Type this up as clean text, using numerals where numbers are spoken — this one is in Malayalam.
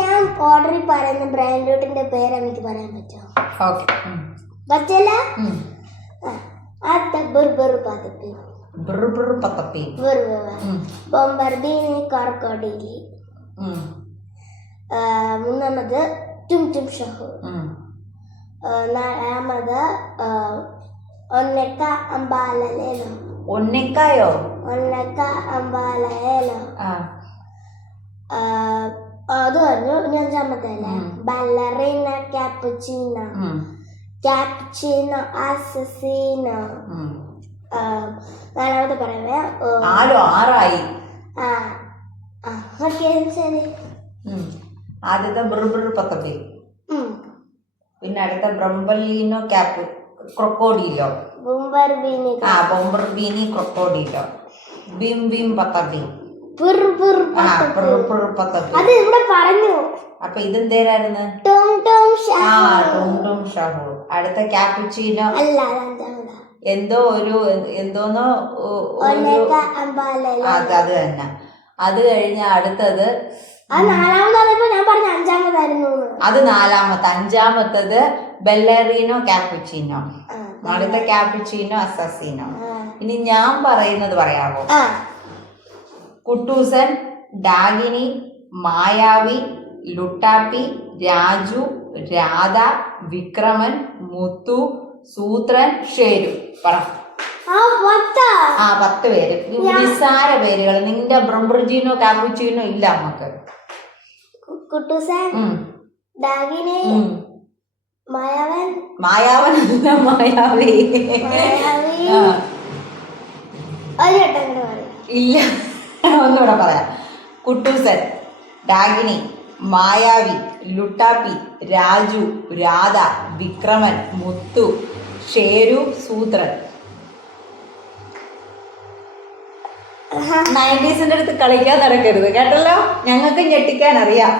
ഞാൻ ഓർഡറിൽ പറയുന്ന ബ്രാൻഡ്ന്റെ പേര് എനിക്ക് പറയാൻ പറ്റുമോ? പറ്റില്ല. ബൊംബർബീനി കാർക്കോഡിലി. മൂന്നാമത് ടും ടും ഷഹൂർ. നാലാമത് ഒന്നക്ക അമ്പാലലേലോ. ഒന്നക്കായോ? ഒന്നക്ക അമ്പാലലേലോ. അത് പറഞ്ഞു. അഞ്ചാമത്തെ അല്ലേ ബല്ലറീന ക്യാപ്പുച്ചീനോ. ക്യാപ്പുച്ചീനോ അസസീനോ. നാലാമത്തെ പറയവേ. ആറായി. ശരി. ആദ്യത്തെ പത്തപ്പി. പിന്നെ അടുത്ത ബ്രംബലീനോ ക്യാപ്പ് ക്രൊക്കോഡിലോ. ബൊംബർബീനി ക്രൊക്കോഡിലോ. ബിം ബിം പത്തപ്പി. അത് ഇവിടെ പറഞ്ഞു. അപ്പൊ ഇതെന്തേരായിരുന്നു? ഷഹൂർ. അടുത്ത ക്യാപ്പുച്ചീനോ എന്തോന്നോ അത് തന്നെ. അത് കഴിഞ്ഞ അടുത്തത് അത് നാലാമത്തെ. അഞ്ചാമത്തത് ബെല്ലറീനോ ക്യാപ്പുച്ചീനോ. അടുത്ത ക്യാപ്പുച്ചീനോ അസസീനോ. ഇനി ഞാൻ പറയുന്നത് പറയാമോ? കുട്ടൂസൻ, ഡാഗിനി, മായാവി, ലുട്ടാപ്പി, രാജു, രാധ, വിക്രമൻ, മുത്തു, സൂത്രൻ, ഷേരു. പറ. 10 പേര്. നിസ്സാര പേരുകൾ. നിന്റെ ബ്രംബ്രജീനോ കാപ്പുച്ചീനോ ഇല്ല നമുക്ക്. മായാവൻ അല്ല, മായാവി ഇല്ല. ഒന്നുകൂടെ പറയാം. കുട്ടൂസൻ, ഡാഗിനി, മായാവി, ലുട്ടാപ്പി, രാജു, രാധ, വിക്രമൻ, മുത്തു, ഷേരു, സൂത്രൻ. 90s അടുത്ത് കളിക്കാൻ നടക്കരുത് കേട്ടല്ലോ. ഞങ്ങൾക്ക് ഞെട്ടിക്കാൻ അറിയാം.